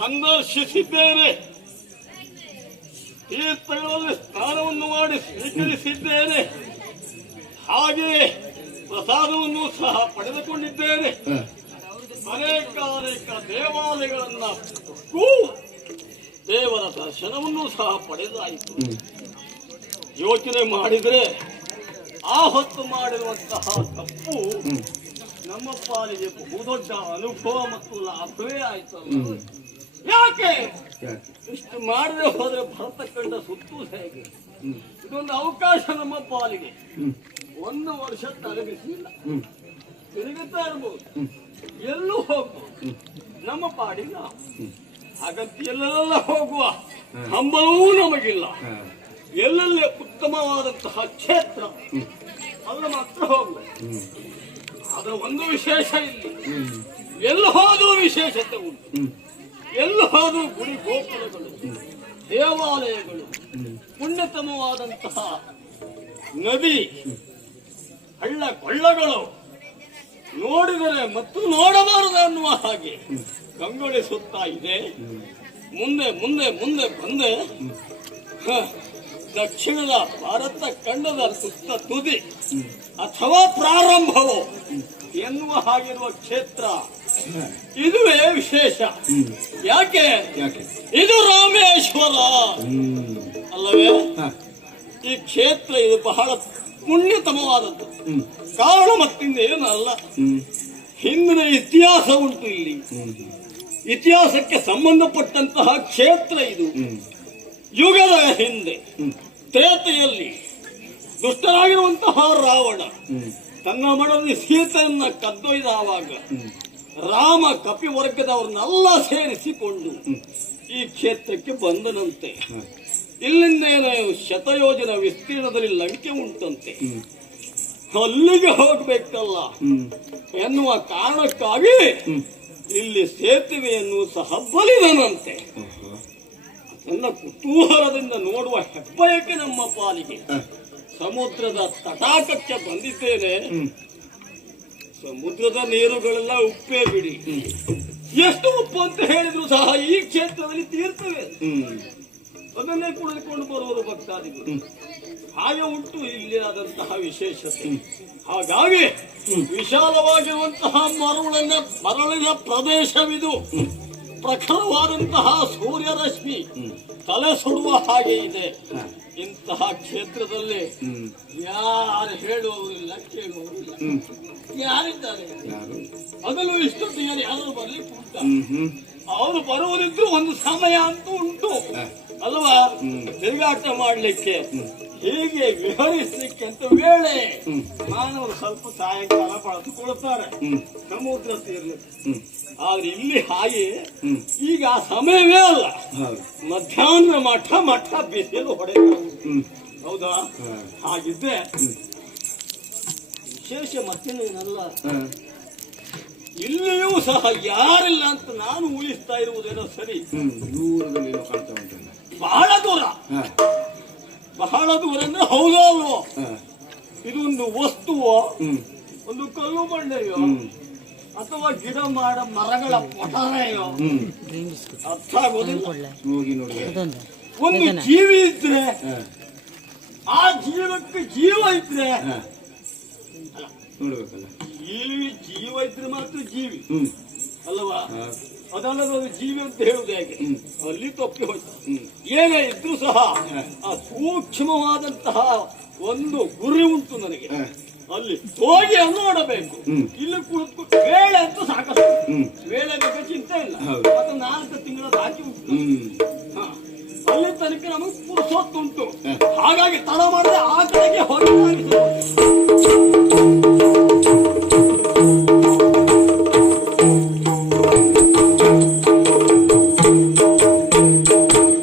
ಸಂದರ್ಶಿಸಿದ್ದೇನೆ. ತೀರ್ಥಗಳಲ್ಲಿ ಸ್ನಾನವನ್ನು ಮಾಡಿ ಸ್ವೀಕರಿಸಿದ್ದೇನೆ. ಹಾಗೆಯೇ ಪ್ರಸಾದವನ್ನು ಸಹ ಪಡೆದುಕೊಂಡಿದ್ದೇನೆ. ಅನೇಕ ದೇವಾಲಯಗಳನ್ನ ದೇವರ ದರ್ಶನವನ್ನು ಸಹ ಪಡೆದಾಯಿತು. ಯೋಚನೆ ಮಾಡಿದರೆ ಆ ಹೊತ್ತು ಮಾಡಿರುವಂತಹ ತಪ್ಪು ನಮ್ಮ ಪಾಲಿಗೆ ಬಹುದೊಡ್ಡ ಅನುಭವ ಮತ್ತು ಲಾಭವೇ ಆಯ್ತು. ಯಾಕೆ ಇಷ್ಟು ಮಾಡದೆ ಹೋದ್ರೆ ಭರತ ಕಂಡ ಸುತ್ತು ಹೇಗೆ? ಇದೊಂದು ಅವಕಾಶ ನಮ್ಮ ಪಾಲಿಗೆ. 1 ವರ್ಷ ತಲೆಬಿಸಿಲ್ಲ, ತಿರುಗುತ್ತಾ ಇರ್ಬೋದು, ಎಲ್ಲೂ ಹೋಗ್ಬೋದು. ನಮ್ಮ ಪಾಡಿಗೆ ಹಾಗಂತ ಎಲ್ಲೆಲ್ಲ ಹೋಗುವ ಹಂಬಲವೂ ನಮಗಿಲ್ಲ. ಎಲ್ಲೆಲ್ಲೇ ಉತ್ತಮವಾದಂತಹ ಕ್ಷೇತ್ರ ಅಲ್ಲ ಮಾತ್ರ ಹೋಗ್ಬೇಕು. ಅದರ ಒಂದು ವಿಶೇಷ ಇಲ್ಲಿ, ಎಲ್ಲ ಹೋದರೂ ವಿಶೇಷತೆ ಉಂಟು. ಎಲ್ಲ ಹೋದರೂ ಗುಡಿ ಗೋಪುರಗಳು, ದೇವಾಲಯಗಳು, ಪುಣ್ಯತಮವಾದಂತಹ ನದಿ, ಹಳ್ಳ ಕೊಳ್ಳಗಳು ನೋಡಿದರೆ ಮತ್ತು ನೋಡಬಾರದು ಅನ್ನುವ ಹಾಗೆ ಕಂಗೊಳಿಸುತ್ತಾ ಇದೆ. ಮುಂದೆ ಮುಂದೆ ಮುಂದೆ ಬಂದೆ ದಕ್ಷಿಣದ ಭಾರತ ಖಂಡದ ಸುತ್ತ ತುದಿ ಅಥವಾ ಪ್ರಾರಂಭವು ಎನ್ನುವ ಹಾಗಿರುವ ಕ್ಷೇತ್ರ ಇದುವೇ ವಿಶೇಷ. ಯಾಕೆ? ಇದು ರಾಮೇಶ್ವರ ಅಲ್ಲವೇ? ಈ ಕ್ಷೇತ್ರ ಇದು ಬಹಳ ಪುಣ್ಯತಮವಾದದ್ದು. ಕಾರಣ ಮತ್ತಿಂದ ಏನಲ್ಲ, ಹಿಂದಿನ ಇತಿಹಾಸ ಉಂಟು ಇಲ್ಲಿ. ಇತಿಹಾಸಕ್ಕೆ ಸಂಬಂಧಪಟ್ಟಂತಹ ಕ್ಷೇತ್ರ ಇದು. ಯುಗದ ಹಿಂದೆ ತ್ರೇತೆಯಲ್ಲಿ ದುಷ್ಟರಾಗಿರುವಂತಹ ರಾವಣ ತನ್ನ ಮಡದಿ ಸೀತೆಯನ್ನ ಕದ್ದೊಯ್ದಾವಾಗ ರಾಮ ಕಪಿವರ್ಗದವ್ರನ್ನೆಲ್ಲ ಸೇರಿಸಿಕೊಂಡು ಈ ಕ್ಷೇತ್ರಕ್ಕೆ ಬಂದನಂತೆ. ಇಲ್ಲಿಂದೇನೆ ಶತಯೋಜನ ವಿಸ್ತೀರ್ಣದಲ್ಲಿ ಲಂಕೆ ಉಂಟಂತೆ. ಅಲ್ಲಿಗೆ ಹೋಗ್ಬೇಕಲ್ಲ ಎನ್ನುವ ಕಾರಣಕ್ಕಾಗಿ ಇಲ್ಲಿ ಸೇತುವೆಯನ್ನು ಸಹ ಬಲಿದನಂತೆ. ನನ್ನ ಕುತೂಹಲದಿಂದ ನೋಡುವ ಹೆಬ್ಬಯಕೆ ನಮ್ಮ ಪಾಲಿಗೆ. ಸಮುದ್ರದ ತಟಾಕಕ್ಕೆ ಬಂದಿದ್ದೇನೆ. ಸಮುದ್ರದ ನೀರುಗಳೆಲ್ಲ ಉಪ್ಪೇ ಬಿಡಿ, ಎಷ್ಟು ಉಪ್ಪು ಅಂತ ಹೇಳಿದ್ರು ಸಹ ಈ ಕ್ಷೇತ್ರದಲ್ಲಿ ತೀರ್ಥವೇ. ಅದನ್ನೇ ಕುಳಿದುಕೊಂಡು ಬರುವುದು ಭಕ್ತಾದಿಗಳು. ಹಾಗೆ ಉಂಟು ಇಲ್ಲಿ ಆದಂತಹ ವಿಶೇಷತೆ. ಹಾಗಾಗಿ ವಿಶಾಲವಾಗಿರುವಂತಹ ಮರಳಿನ ಪ್ರದೇಶವಿದು. ಪ್ರಖರವಾದಂತಹ ಸೂರ್ಯರಶ್ಮಿ ತಲೆ ಸುಡುವ ಹಾಗೆ ಇದೆ. ಇಂತಹ ಕ್ಷೇತ್ರದಲ್ಲಿ ಯಾರು ಹೇಳುವವರಿಲ್ಲ, ಕೇಳುವವರಿಲ್ಲ. ಯಾರಿದ್ದಾರೆ ಅದಲ್ಲೂ ಇಷ್ಟೊತ್ತಿಗೆ ಯಾರು ಬರ್ಲಿಕ್ಕೆ ಉಂಟ? ಅವರು ಬರುವುದಿದ್ರು ಒಂದು ಸಮಯ ಅಂತೂ ಉಂಟು ಅಲ್ವಾ, ತಿರುಗಾಟ ಮಾಡ್ಲಿಕ್ಕೆ, ಹೀಗೆ ವಿಹರಿಸಲಿಕ್ಕೆ ಅಂತ ವೇಳೆ ಮಾನವರು ಸ್ವಲ್ಪ ಸಾಯಂಕಾಲ ಪಡೆದುಕೊಳ್ತಾರೆ ಸಮುದ್ರ ತೀರ್ಲಿಕ್ಕೆ. ಆದ್ರೆ ಇಲ್ಲಿ ಹಾಗೆ ಈಗ ಆ ಸಮಯವೇ ಅಲ್ಲ. ಮಧ್ಯಾಹ್ನ ಮಠ ಬಿಸಿಲು ಹೊಡೆದ, ಹೌದಾ? ಹಾಗಿದ್ದೆ ವಿಶೇಷ ಮತ್ತೇನಲ್ಲ, ಇಲ್ಲಿಯೂ ಸಹ ಯಾರಿಲ್ಲ ಅಂತ ನಾನು ಊಹಿಸ್ತಾ ಇರುವುದೇನೋ ಸರಿ. ದೂರದಲ್ಲಿ ಕಾಣ್ತಾ ಉಂಟಲ್ಲ, ಬಹಳ ದೂರ ಅಂದ್ರೆ ಹೌದೋ ಅಲ್ವೋ? ಇದೊಂದು ವಸ್ತುವೋ, ಒಂದು ಕಲ್ಲು ಬಂಡೆಯೋ, ಅಥವಾ ಗಿಡ ಮರಗಳ ಪೊಟರೆಯೋ ಅರ್ಥ ಆಗೋದಿಲ್ಲ. ಒಂದು ಜೀವಿ ಇದ್ರೆ, ಆ ಜೀವಕ್ಕೆ ಜೀವ ಇದ್ರೆ ನೋಡ್ಬೇಕಲ್ಲ, ಜೀವ ಇದ್ರೆ ಮಾತ್ರ ಜೀವಿ ಅಲ್ಲವಾ? ಅದಲ್ಲದ ಜೀವಿ ಅಂತ ಹೇಳುವುದು ಹೇಗೆ? ಅಲ್ಲಿ ತಪ್ಪಿ ಹೋಯ್ತು. ಏನೇ ಇದ್ರೂ ಸಹ ಆ ಸೂಕ್ಷ್ಮವಾದಂತಹ ಒಂದು ಗುರಿ ಉಂಟು ನನಗೆ. ಅಲ್ಲಿ ಹೋಗಿ ನೋಡಬೇಕು. ಇಲ್ಲಿ ಕುಳಿತು ವೇಳೆ ಅಂತೂ ಸಾಕಷ್ಟು, ವೇಳೆ ಬಗ್ಗೆ ಚಿಂತೆ ಇಲ್ಲ. ಮತ್ತು 4 ತಿಂಗಳ ಬಾಕಿ ಉಂಟು. ಅಲ್ಲಿ ತನಕ ನಮಗೆ ಪುರುಸೊತ್ತುಂಟು. ಹಾಗಾಗಿ ತಡ ಮಾಡದೆ ಆ ಕಡೆಗೆ ಹೊರಗೆ